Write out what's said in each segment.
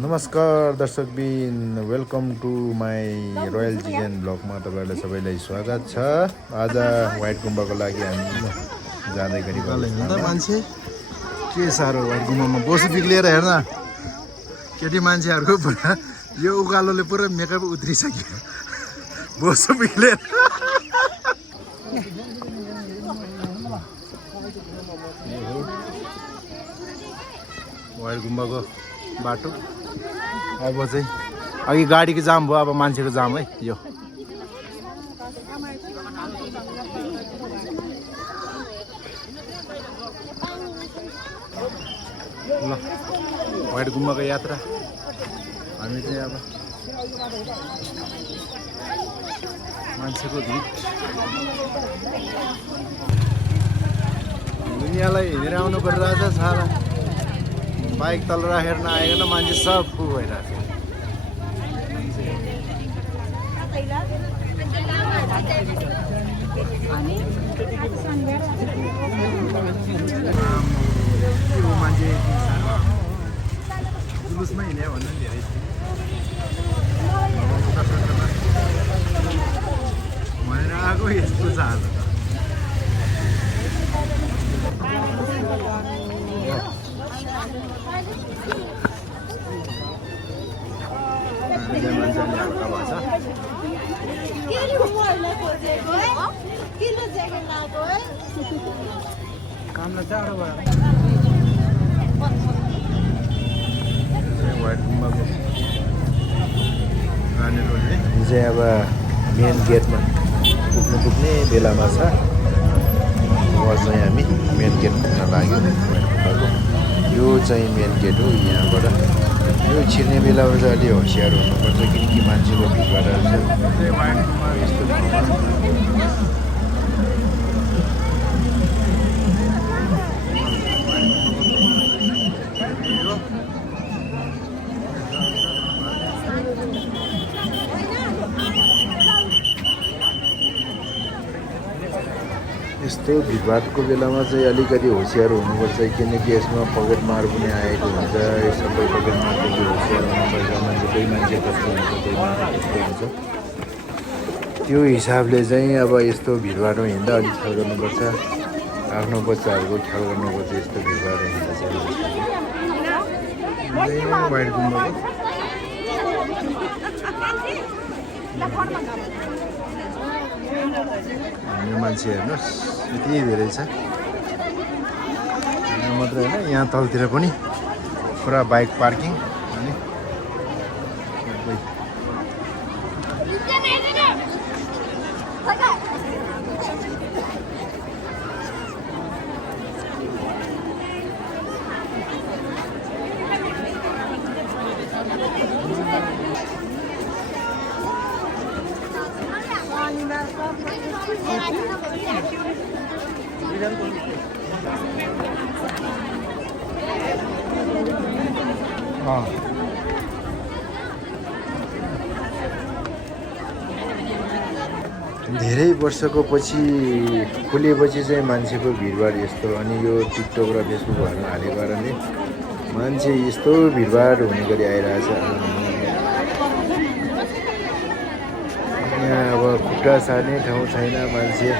नमस्कार दर्शकबिन, welcome to my royal जिजेन ब्लगमा तपाईँहरूलाई सबैलाई स्वागत छ। आज व्हाइट गुम्बाको लागि हामी जाँदै गरेको मान्छे के साह्रो व्हाइट गुम्बामा बसु बिग्लिएर हेर्न केटी मान्छेहरूको पुरा यो उकालोले पुरा मेकअप उत्रिसक्यो बसु बिग्लिएर। व्हाइट गुम्बाको बाटो अब चाहिँ अघि गाडीको जाम भयो, अब मान्छेको जाम है यो। ल व्हाइट गुम्बाको यात्रा हामी चाहिँ अब मान्छेको भिड दुनियाँलाई हिँडेर आउनु परिरहेछ सारा। बाइक तल राखेर नआइकन मान्छे सब फुल भइरहेको छ। मान्छे जुलुसमा हिँड्यो भन्दा धेरै भनेर आएको यस्तो छ हाल। चाहिँ अब मेन गेटमा पुग्ने बेलामा छ। अब चाहिँ हामी मेन गेट पुग्न लाग्यो। यो चाहिँ मेन गेट हो। यहाँबाट यो छिर्ने बेलामा चाहिँ अलि होसियार हुनुपर्छ, किनकि मान्छेको भिडबाट यस्तो यस्तो भिडभाडको बेलामा चाहिँ अलिकति होसियार हुनुपर्छ, किनकि यसमा पकेट मार पनि आएको हुन्छ। यो सबै पकेट मारदेखि होसियार हुनुपर्छ। मान्छे कोही मान्छे कस्तो हुन्छ, कोही मान्छे कस्तो हुन्छ, त्यो हिसाबले चाहिँ अब यस्तो भिडभाडमा हिँड्दा अलिक ख्याल गर्नुपर्छ। आफ्नो बच्चाहरूको ख्याल गर्नुपर्छ यस्तो भिडभाडमा हिँड्दा चाहिँ। व्हाइट गुम्बाको यो मान्छे हेर्नुहोस् यति धेरै छ। यहाँ मात्रै होइन, यहाँ तलतिर पनि पुरा बाइक पार्किङ। अनि धेरै वर्षको पछि खुलेपछि चाहिँ मान्छेको भिडभाड यस्तो। अनि यो टिकटक र फेसबुकहरू हालेको कारणले मान्छे यस्तो भिडभाड हुने गरी आइरहेछ। यहाँ अब खुट्टा सार्ने ठाउँ छैन, मान्छे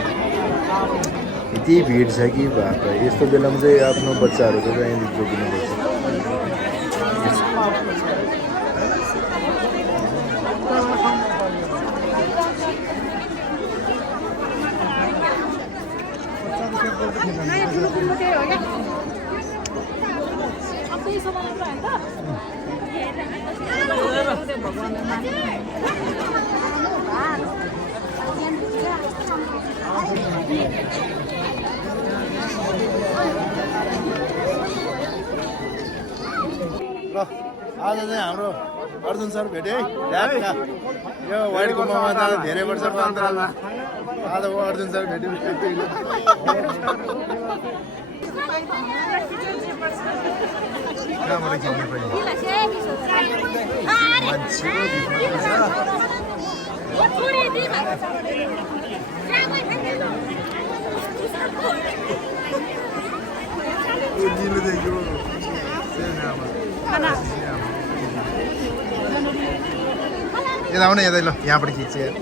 यति भिड छ कि बाप। यस्तो बेलामा चाहिँ आफ्नो बच्चाहरूको चाहिँ जोगिनुपर्छ। ल आज चाहिँ हाम्रो अर्जुन सर भेटे है। यो व्हाइट गुम्बामा जाँदा धेरै वर्षको अन्तरालमा आज अर्जुन सर भेट्यो। कहाँबाट खिच्ने पहिले यता आउन यतै ल यहाँबाट खिच्छ यार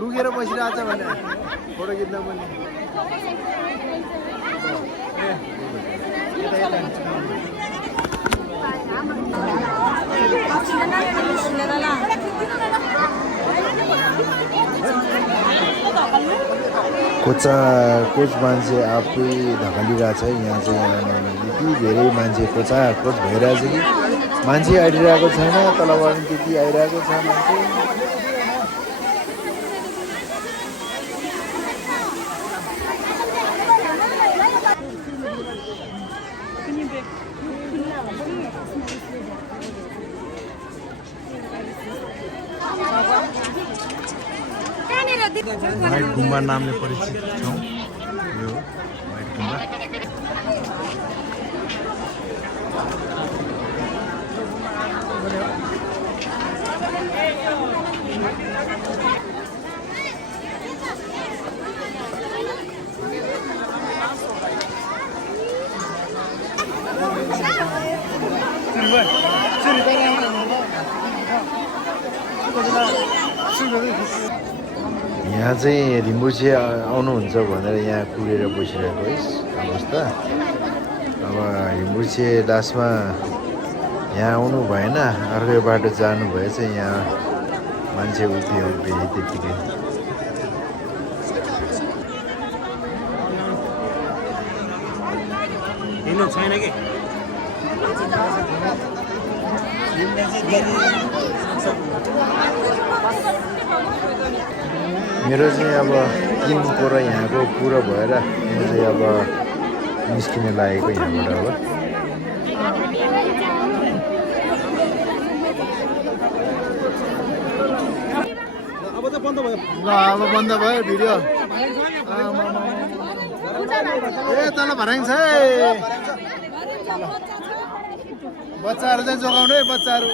लुकेर बसिरहेको छ भने फोटो खिच्न पनि कोच मान्छे आफै धकालिरहेको छ यहाँ चाहिँ यति धेरै मान्छे कोच भइरहेछ कि मान्छे आइरहेको छैन तलबाट त्यति आइरहेको छ मान्छे व्हाइट गुम्बा नामले परिचित छौँ यो व्हाइट गुम्बा यहाँ चाहिँ रिम्बुछे आउनुहुन्छ भनेर यहाँ कुरेर बसिरहेको है अवस्था अब रिम्बुछे लास्टमा यहाँ आउनु भएन अर्कै बाटो जानु भएछ यहाँ मान्छे उभियो त्यतिकै छैन कि मेरो चाहिँ अब किनको र यहाँको पुरो भएर म चाहिँ अब निस्किन लागेको यहाँबाट अब अब बन्द भयो भिडियो ए तल भराङ छ बच्चाहरू चाहिँ जोगाउनु है बच्चाहरू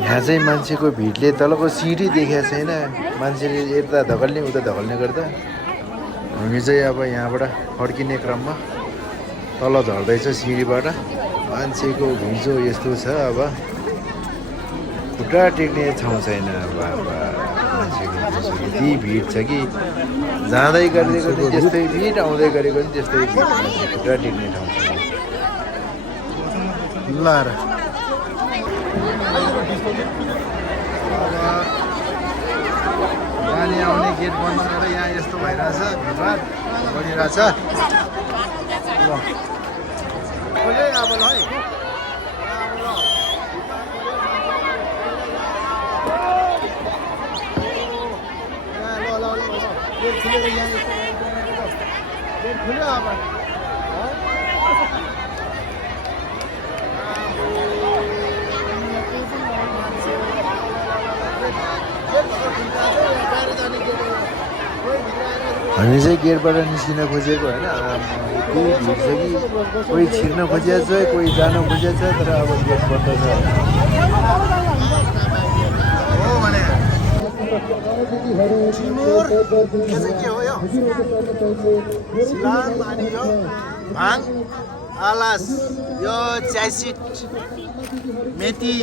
यहाँ चाहिँ मान्छेको भिडले तलको सिडी देखेको छैन मान्छेले यता धकल्ने उता धकल्ने गर्दा हामी चाहिँ अब यहाँबाट फर्किने क्रममा तल झर्दैछ सिडीबाट मान्छेको भिजो यस्तो छ अब खुट्टा टेक्ने ठाउँ छैन अब मान्छेको यति भिड छ कि जाँदै गरेको पनि त्यस्तै भिड आउँदै गरेको पनि त्यस्तै भिड खुट्टा टेक्ने ठाउँ छैन ल र जाने आउने गेट बन्द गरेर यहाँ यस्तो भइरहेछ भिडभाड बढिरहेछ ल खोले अब ल है खुल्यो अब हामी चाहिँ गेटबाट निस्किन खोजेको होइन यति भिड छ कि कोही छिर्न खोजेको छ कोही जान खोजेको छ तर अब गेट बन्द छ हो भने चिमुर यो चाहिँ के हो यो सिलाम अनि यो भाङ आलास यो च्यासिट मेथी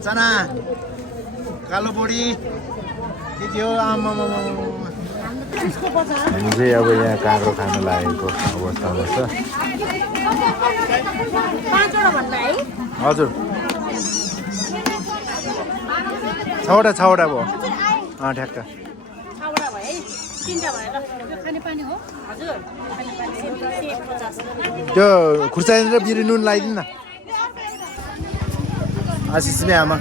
चना कालो बोडी के हो आमामा हामी चाहिँ अब यहाँ काँक्रो खान लागेको अवस्थामा छ हजुर छवटा भयो ठ्याक्क त्यो खुर्सानी र बिरी नुन लगाइदिनु न आशिषले आमा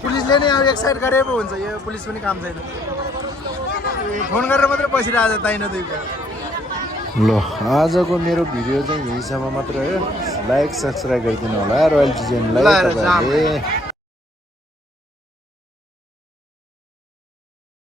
पुलिसले नै अब एक्साइड गरे पो हुन्छ यो पुलिस पनि काम छैन फोन गरेर मात्रै बसिरहेको छ दाइनो दुईको ल आजको मेरो भिडियो चाहिँ यहीसम्म मात्र हो लाइक सब्सक्राइब गरिदिनु होला रोयल टिजेनलाई